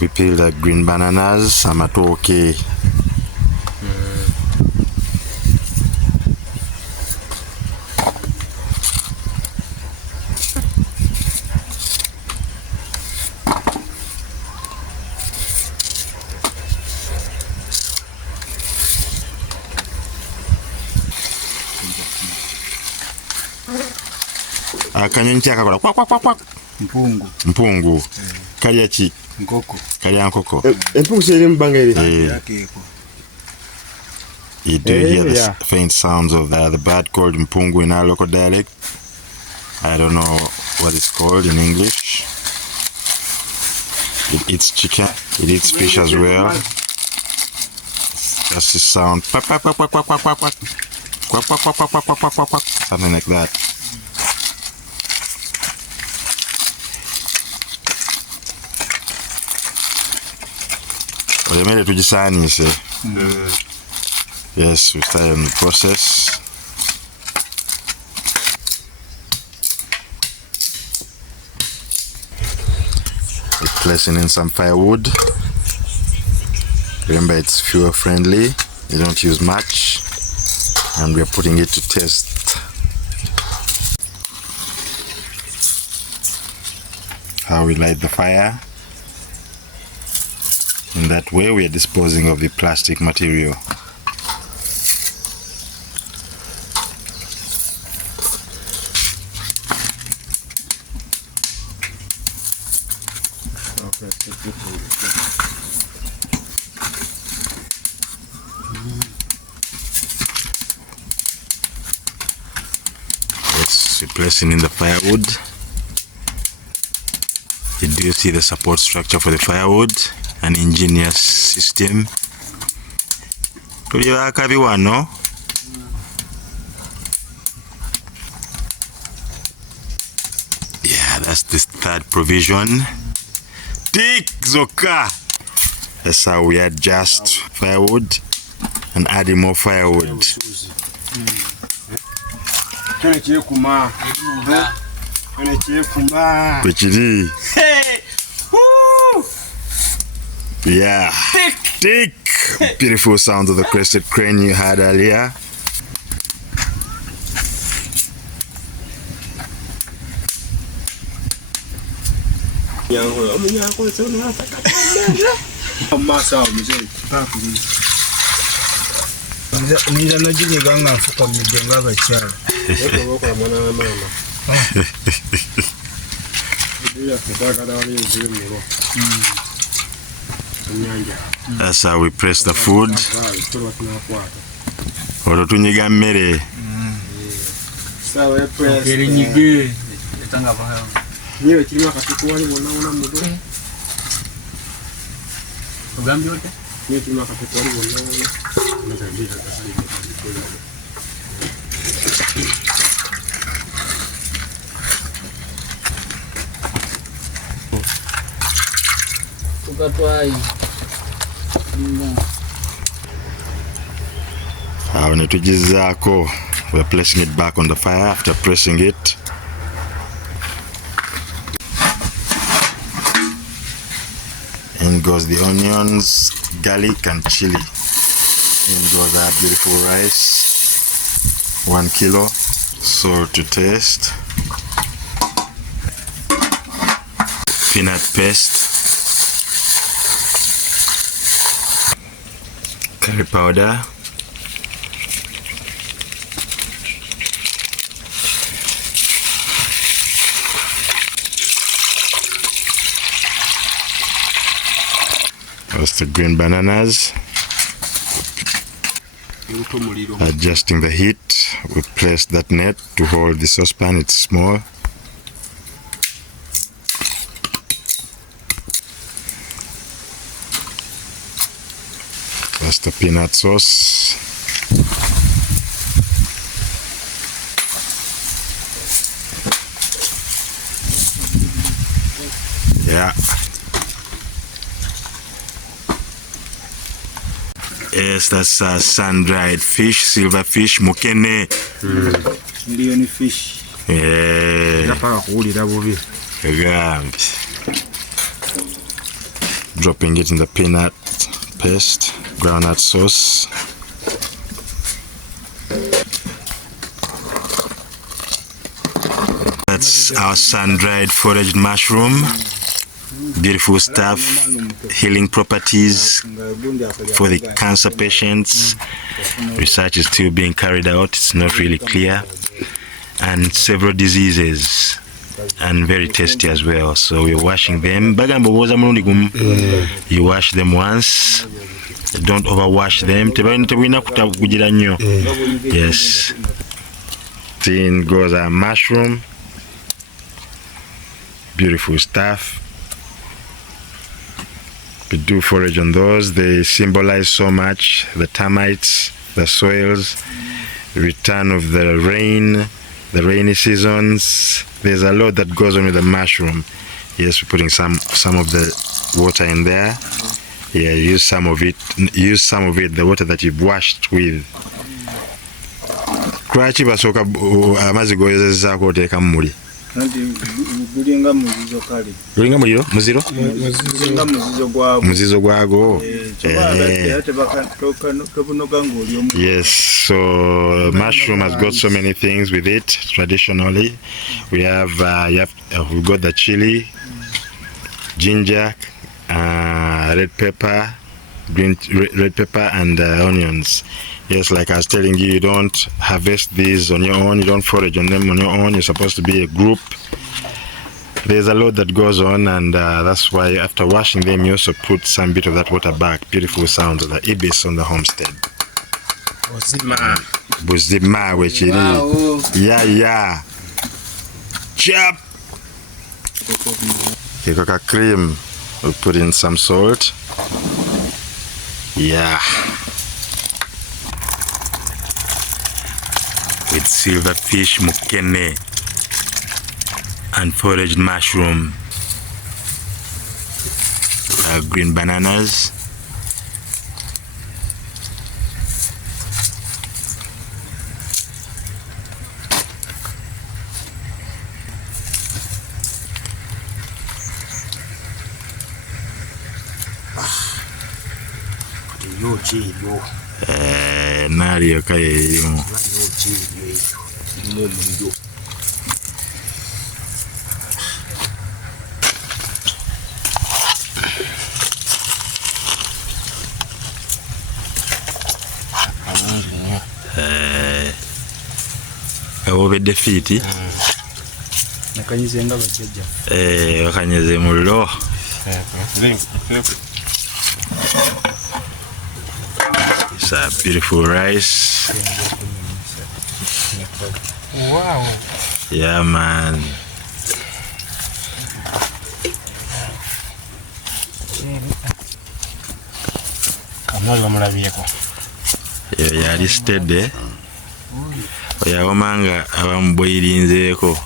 We peel the green bananas, some Matooke. Akanyonyi kyakakola kwak kwak kwak kwak. Mpungu. Kalya ki? Kalya nkoko. Empungu kyeri mu bbanga eri. You do hear the faint sounds of the bird called mpungu in our local dialect. I don't know what it's called in English. It eats chicken. It eats fish as well. It's just the sound. Quack, quack, quack, quack, quack, quack, quack, quack. Quack, quack, quack, quack, quack, quack, quack, quack, quack. Something like that. Olemere tugisaanise. Yes, we started on the process. We're placing in some firewood. Remember, it's fuel friendly. You don't use much. And we're putting it to test. How we light the fire. In that way, we are disposing of the plastic material. Yes, we're placing in the firewood. Do you see the support structure for the firewood? An ingenious system. Yeah, that's the third provision. Tick Zoka. That's how we adjust firewood and adding more firewood. Yeah, tick. Beautiful sound of the crested crane you had earlier. That's how we press the food. Ototunyiga mmere. We're placing it back on the fire after pressing it. In goes the onions, garlic and chili. In goes our beautiful rice, 1 kilo. Salt to taste. Peanut paste. Curry powder. That's the green bananas. Adjusting the heat, we place that net to hold the saucepan. It's small. That's the peanut sauce. Yeah. Yes, that's sun-dried fish, SilverFish, mukene. Million fish. Yeah. dropping it in the peanut paste, groundnut sauce. That's our sun-dried foraged mushroom. Beautiful stuff, healing properties for the cancer patients. Research is still being carried out, it's not really clear. And several diseases, and very tasty as well. So we're washing them. You wash them once, don't overwash them. Yes. Then goes our mushroom. Beautiful stuff. We do forage on those. They symbolize so much. The termites, the soils, the return of the rain, the rainy seasons. There's a lot that goes on with the mushroom. Yes, we're putting some of the water in there. Yeah, use some of it, the water that you've washed with. Kwaki basoka amazi goyezezzaako oteeka mu muli? Gulinga muzizo kale. Gulinga muliro? Muziro? Muzizo gwago. Yes, so mushroom has got so many things with it. Traditionally, we have we've got the chili, ginger, red pepper, red pepper, and onions. Yes, like I was telling you, you don't harvest these on your own, you don't forage on them on your own, you're supposed to be a group. There's a lot that goes on, and that's why after washing them, you also put some bit of that water back. Beautiful sounds of the ibis on the homestead. Buzima, which it is. Yeah. Chop! Coca cream, we'll put in some salt. Yeah. With SilverFish mukene and foraged mushroom, green bananas, Nario kaye obedde fiiti nakanyize nga bajjajja wakanyize muliro. It's a beautiful rice. Wow. Yeah, man. Kamali bamulabyeko. Yali steady. Oyawomanga abamubwayirinzeeko.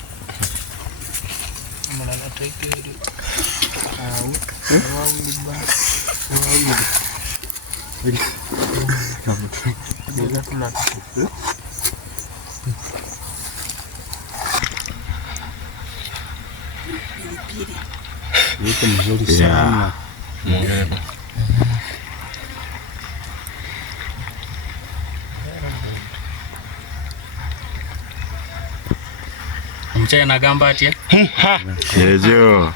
Yeah. Mchaya nagamba atya? Ejo.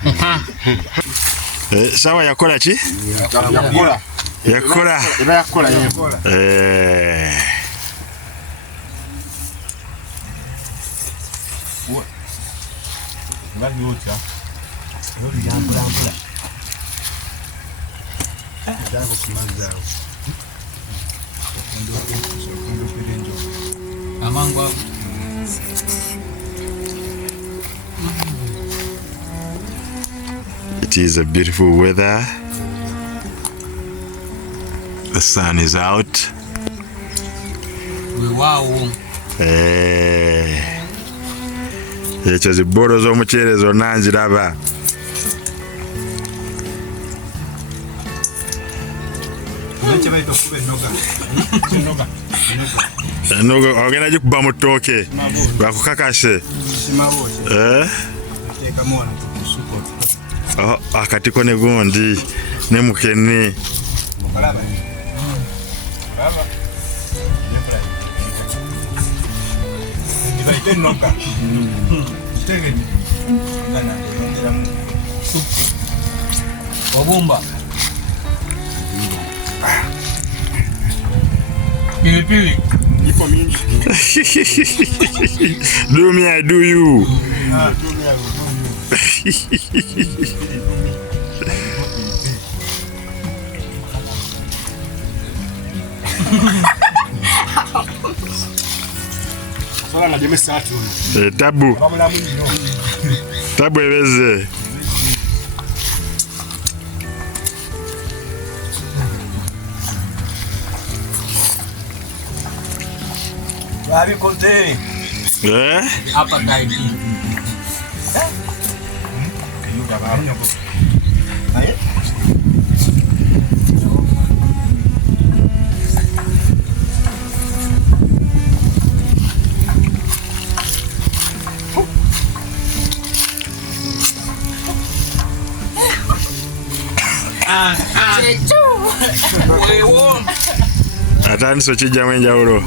Sawa yakola ki? Yakola. Yakola. Eba yakola. Amangwa. It is a beautiful weather. The sun is out. Wow. Ekyo zibbolo z'omuceere zonna nziraba. Enoga ogenda gikuba mu ttooke bakukakase. Akatiko ne gundi ne mukene. Wabumba. Pilipili. Ipo mingi. Do me, I do you. Sala na jeme satu. Tabu. Tabu ebeze. Bari kote. Apa dai? Atandise okijjamu enjawulo.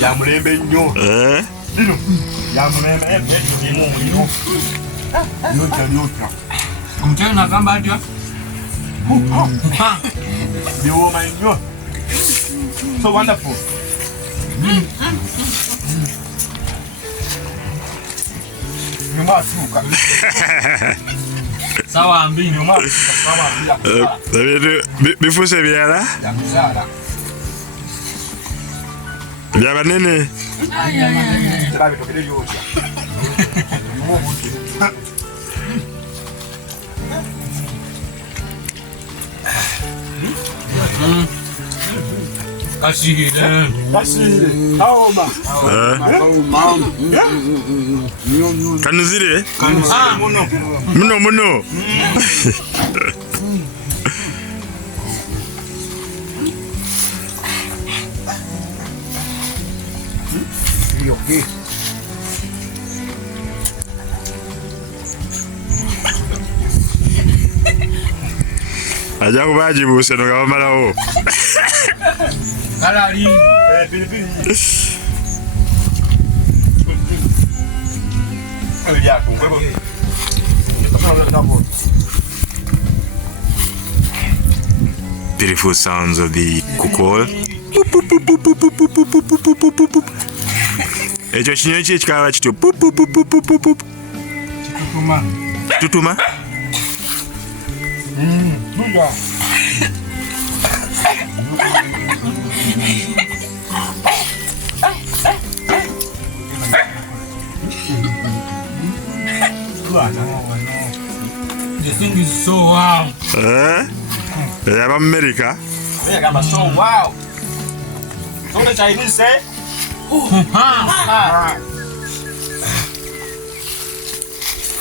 Ya mulembe nnyo. Bino. Ya mulembe ndimu muliro. Yota. Mchana na kamba atya? Biwoma nnyo. So wonderful. Nyumasuka. Sawa mbili. Nyumasuka sawa mbili. Bifuse byala? Ya msala. Byaba nene. Terabe tokele yota. Kasihile. Aoma. Kanuzire? Muno. Muno. Okay. Ajja kubagibuuse no nga bamalawo. Kalali. Pilipili. Beautiful sounds of the kukol. Ekyo kinyonyi ki ekikaba kityo? Tutuma? The thing is so wow. Yaba America. So wow. So the Chinese say,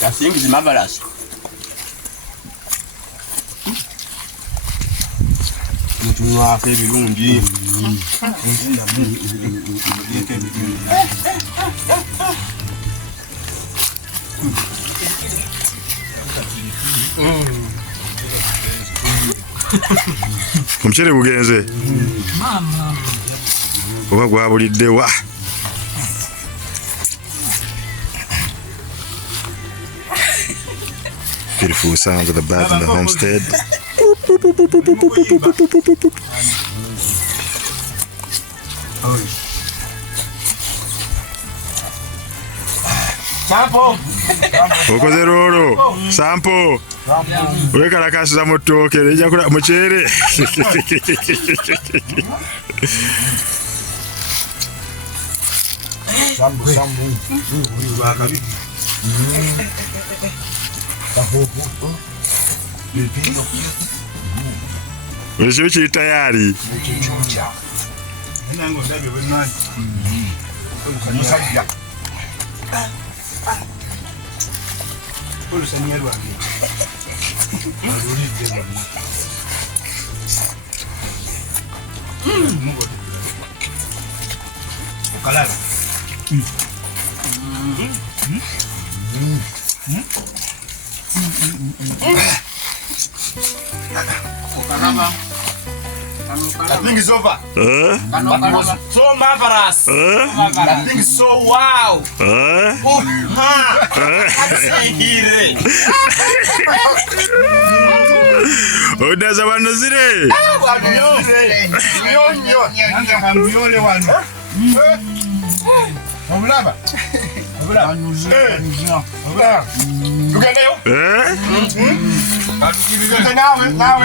that thing is marvelous. Mutuwa afe birungi. Omukyere gugenze. Mama. Oba gwabulidde wa? Beautiful sounds of the birds in the homestead. Sample. Okoze roolo. Sample. Wekalakasiza mu ttooke ejja kula mukyere. Ekyo kiri tayari. I think it's over. But it was so marvelous. I think it's so wow. Odaza wano zire. Omulaba. Tugendeyo. Nawe.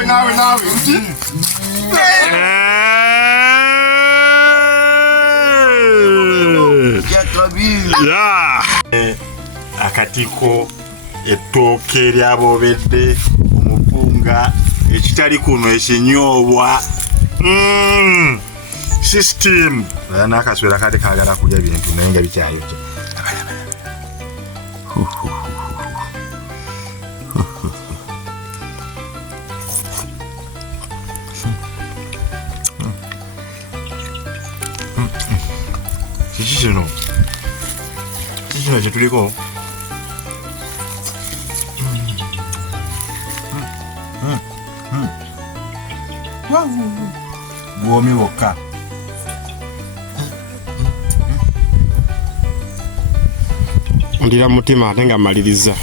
Akatiko ettooke eryabobedde omupunga ekitali kuno ekinyoobwa system n'akaswera kati kaagala kulya bintu naye nga bikyayokya kiki kino kyetuliko bwomi wokka ndira mutima ate nga maliriza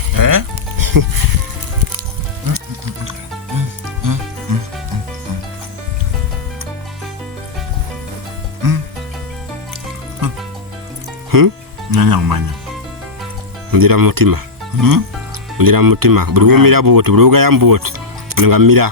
nyanya umanya ndira mutima ndira mutima buli wumira bwoti buli wugaya mbwoti nga mira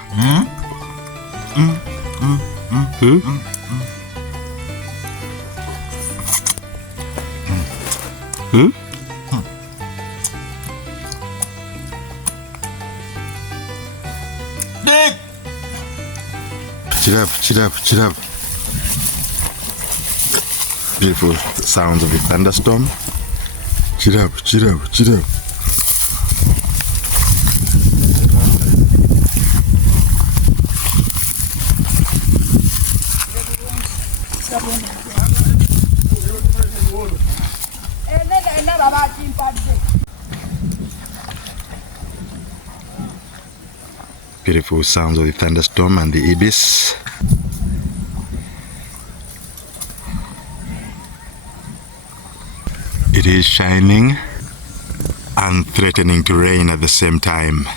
Chill up. Beautiful sounds of a thunderstorm. Chill up. Beautiful sounds of the thunderstorm and the ibis. It is shining and threatening to rain at the same time.